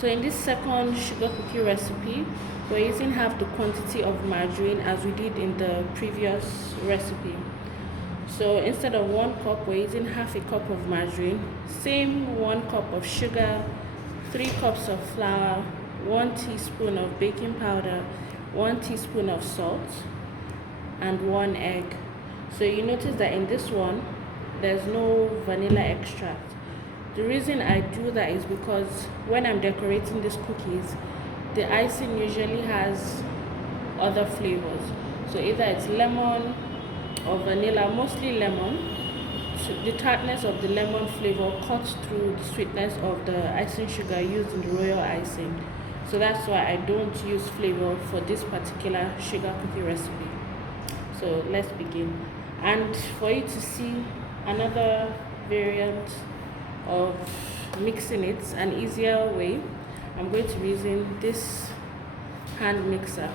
So in this second sugar cookie recipe, we're using half the quantity of margarine as we did in the previous recipe. So instead of 1 cup, we're using half a cup of margarine, same 1 cup of sugar, 3 cups of flour, 1 teaspoon of baking powder, 1 teaspoon of salt, and 1 egg. So you notice that in this one, there's no vanilla extract. The reason I do that is because when I'm decorating these cookies, the icing usually has other flavors. So either it's lemon or vanilla, mostly lemon. So the tartness of the lemon flavor cuts through the sweetness of the icing sugar used in the royal icing. So that's why I don't use flavor for this particular sugar cookie recipe. So let's begin. And for you to see another variant of mixing it, an easier way, I'm going to be using this hand mixer.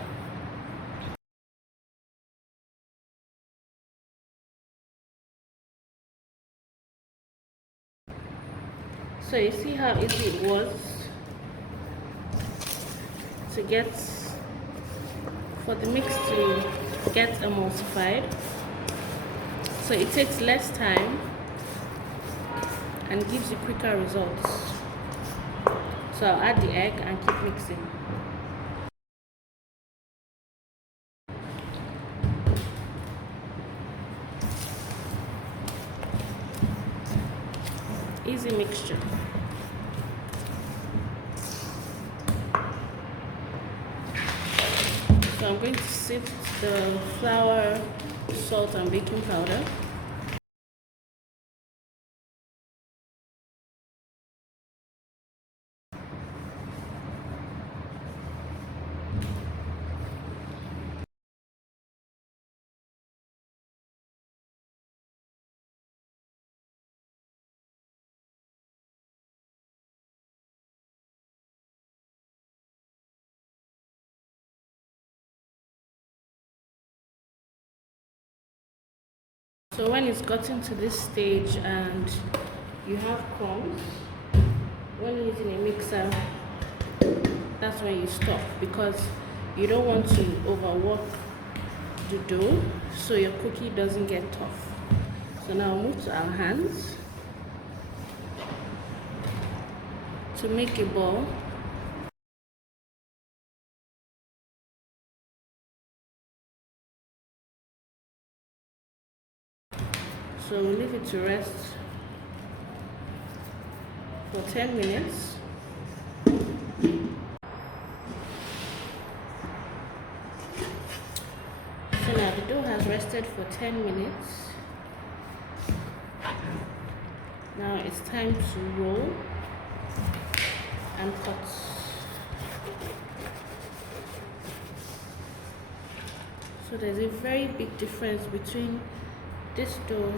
So you see how easy it was to get, for the mix to get emulsified. So it takes less time and gives you quicker results. So I'll add the egg and keep mixing. Easy mixture. So I'm going to sift the flour, salt, and baking powder. So when it's gotten to this stage and you have crumbs, when using a mixer, that's when you stop, because you don't want to overwork the dough so your cookie doesn't get tough. So now move to our hands to make a ball. So we'll leave it to rest for 10 minutes. So now the dough has rested for 10 minutes. Now it's time to roll and cut. So there's a very big difference between this dough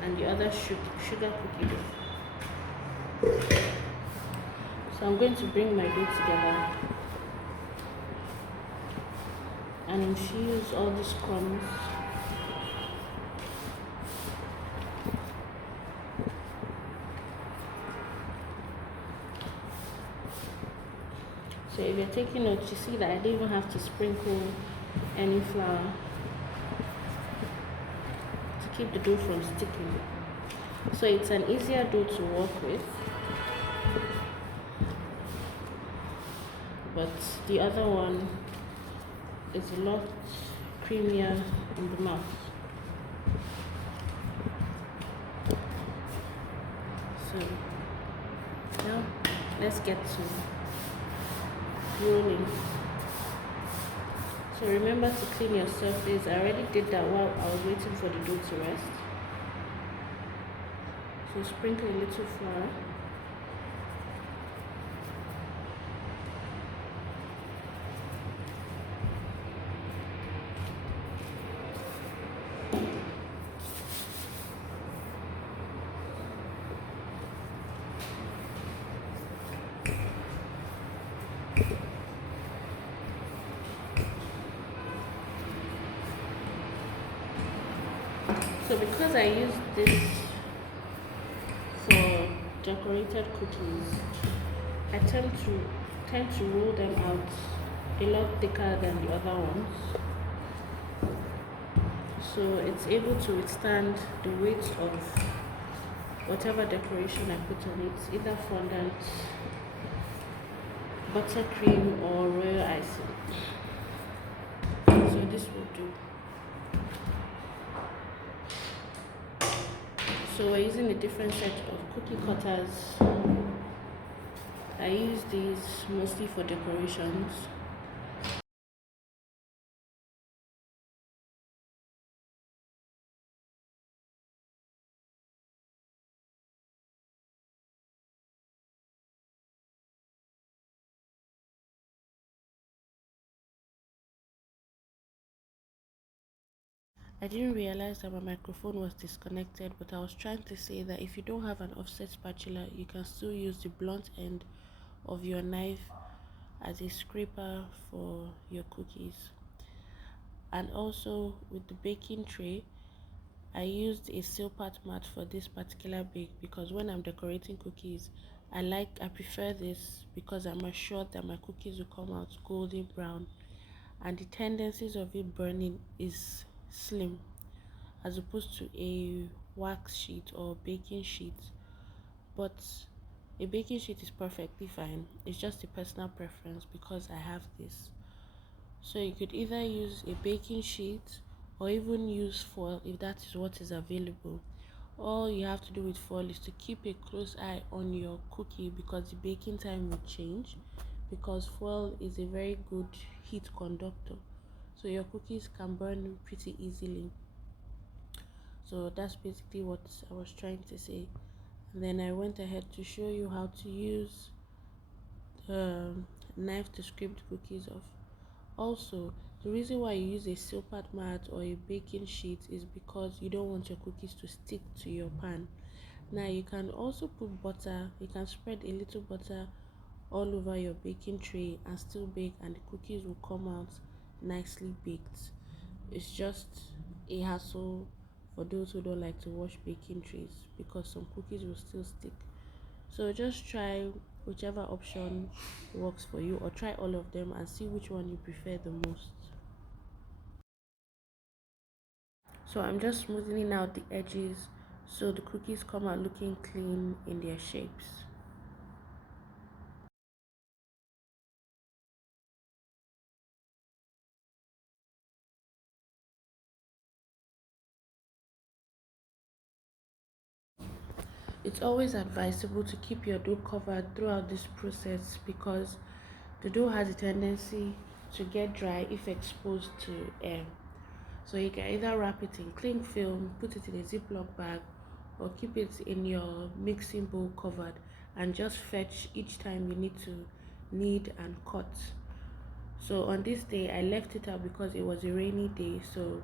and the other sugar cookie dough. So I'm going to bring my dough together and infuse all these crumbs. So if you're taking notes, you see that I didn't even have to sprinkle any flour to keep the dough from sticking. So it's an easier dough to work with, but the other one is a lot creamier in the mouth. So now let's get to rolling. So remember to clean your surface. I already did that while I was waiting for the dough to rest. So sprinkle a little flour. So because I use this for decorated cookies, I tend to roll them out a lot thicker than the other ones, so it's able to withstand the weight of whatever decoration I put on it, either fondant, buttercream, or royal icing. So this will do. So we're using a different set of cookie cutters. I use these mostly for decorations. I didn't realize that my microphone was disconnected, but I was trying to say that if you don't have an offset spatula, you can still use the blunt end of your knife as a scraper for your cookies. And also with the baking tray, I used a Silpat mat for this particular bake because when I'm decorating cookies, I prefer this because I'm assured that my cookies will come out golden brown and the tendencies of it burning is slim, as opposed to a wax sheet or baking sheet. But a baking sheet is perfectly fine. It's just a personal preference because I have this. So you could either use a baking sheet or even use foil if that is what is available. All you have to do with foil is to keep a close eye on your cookie because the baking time will change, because foil is a very good heat conductor. So your cookies can burn pretty easily. So that's basically what I was trying to say. And then I went ahead to show you how to use the knife to scrape the cookies off. Also, the reason why you use a silpat mat or a baking sheet is because you don't want your cookies to stick to your pan. Now you can also put butter, you can spread a little butter all over your baking tray and still bake, and the cookies will come out nicely baked. It's just a hassle for those who don't like to wash baking trays because some cookies will still stick. So just try whichever option works for you, or try all of them and see which one you prefer the most. So I'm just smoothing out the edges so the cookies come out looking clean in their shapes. It's always advisable to keep your dough covered throughout this process because the dough has a tendency to get dry if exposed to air. So you can either wrap it in cling film, put it in a Ziploc bag, or keep it in your mixing bowl covered and just fetch each time you need to knead and cut. So on this day, I left it out because it was a rainy day, so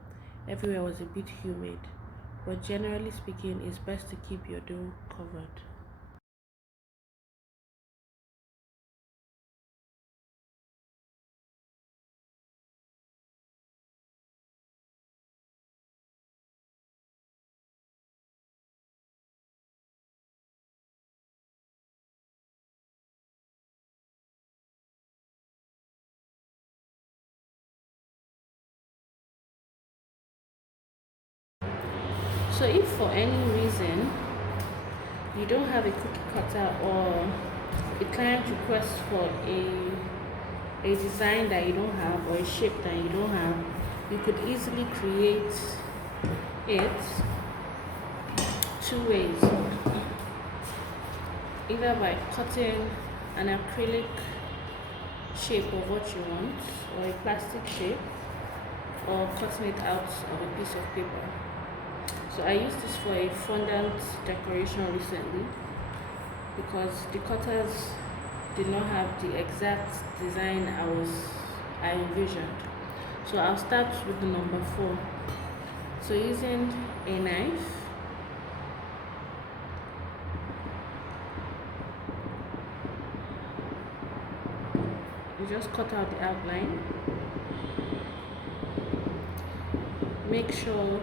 everywhere was a bit humid. But generally speaking, it's best to keep your dough covered. So if for any reason you don't have a cookie cutter, or a client requests for a design that you don't have or a shape that you don't have, you could easily create it two ways, either by cutting an acrylic shape of what you want, or a plastic shape, or cutting it out of a piece of paper. So I used this for a fondant decoration recently because the cutters did not have the exact design I envisioned. So I'll start with the number 4. So using a knife, you just cut out the outline. Make sure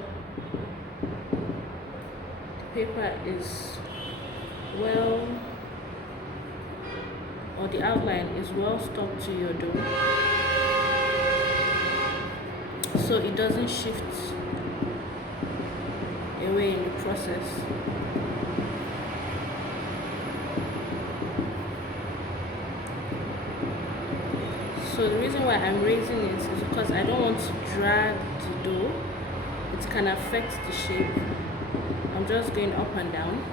the paper is well or the outline is well stuck to your dough, so it doesn't shift away in the process. So the reason why I'm raising it is because I don't want to drag the dough. It can affect the shape. I'm just going up and down.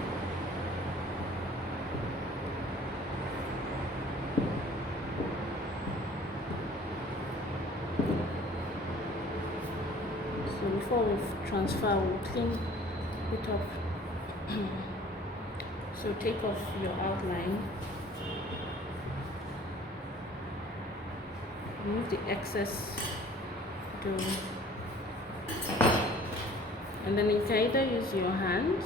So before we transfer, we'll clean it up. So take off your outline. Remove the excess dough. And then you can either use your hands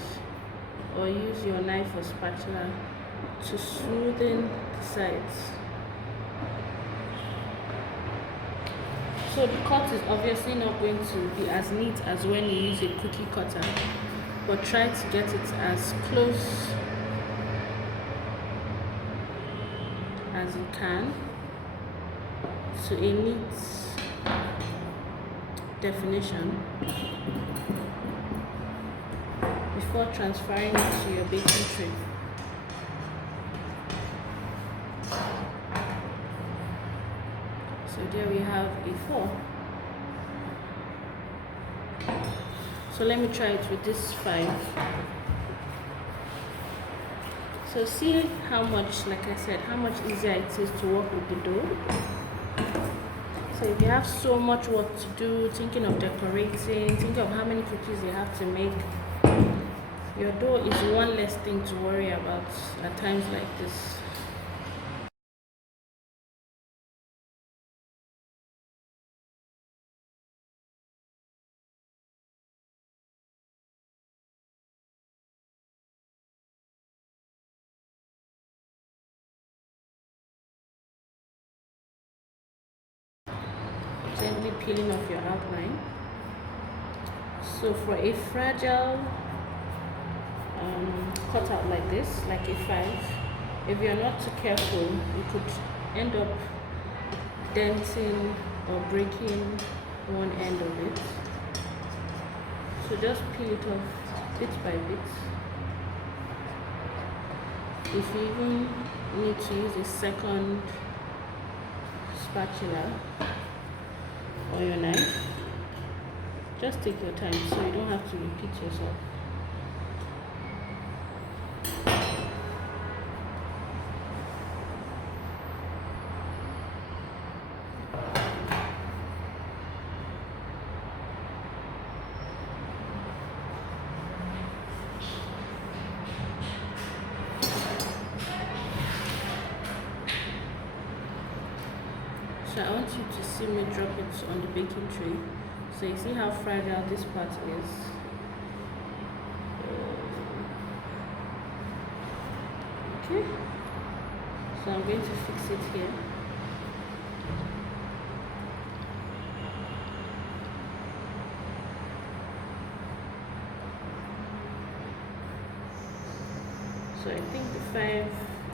or use your knife or spatula to smoothen the sides. So the cut is obviously not going to be as neat as when you use a cookie cutter, but try to get it as close as you can to a neat definition before transferring it to your baking tray. So there we have a 4. So let me try it with this 5. So see how much, like I said, how much easier it is to work with the dough. So if you have so much work to do, thinking of decorating, thinking of how many cookies you have to make, your dough is one less thing to worry about at times like this. Gently peeling off your outline. So for a fragile cutout like this, like a 5, if you're not too careful, you could end up denting or breaking one end of it. So just peel it off bit by bit. If you even need to use a second spatula or your knife, just take your time so you don't have to repeat yourself. So I want you to see me drop it on the baking tray. So you see how fragile this part is. Okay. So I'm going to fix it here. So I think the 5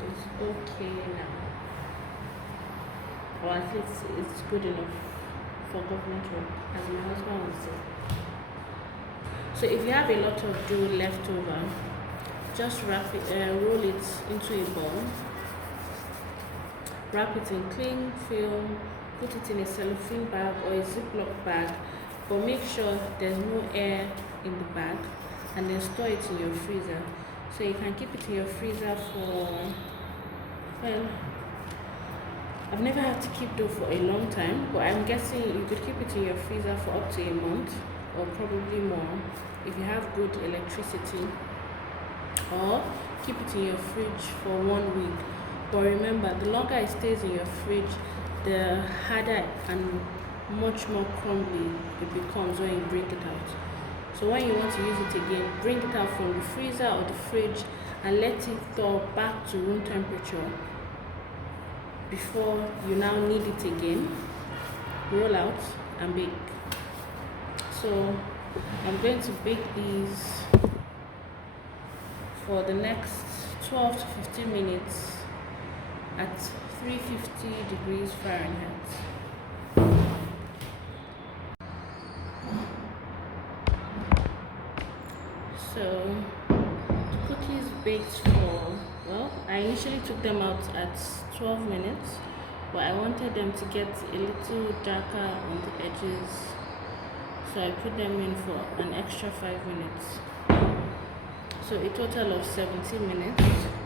is okay now. Or at least it's good enough for government work, as my husband would say. So if you have a lot of dough left over, just wrap it, roll it into a ball, wrap it in cling film, put it in a cellophane bag or a Ziploc bag, but make sure there's no air in the bag, and then store it in your freezer. So you can keep it in your freezer for, well, I've never had to keep dough for a long time, but I'm guessing you could keep it in your freezer for up to a month or probably more if you have good electricity, or keep it in your fridge for 1 week. But remember, the longer it stays in your fridge, the harder and much more crumbly it becomes when you bring it out. So when you want to use it again, bring it out from the freezer or the fridge and let it thaw back to room temperature before you now need it again. Roll out and bake. So I'm going to bake these for the next 12 to 15 minutes at 350 degrees Fahrenheit. So the cookies baked for, well, I initially took them out at 12 minutes, but I wanted them to get a little darker on the edges, so I put them in for an extra 5 minutes. So a total of 17 minutes.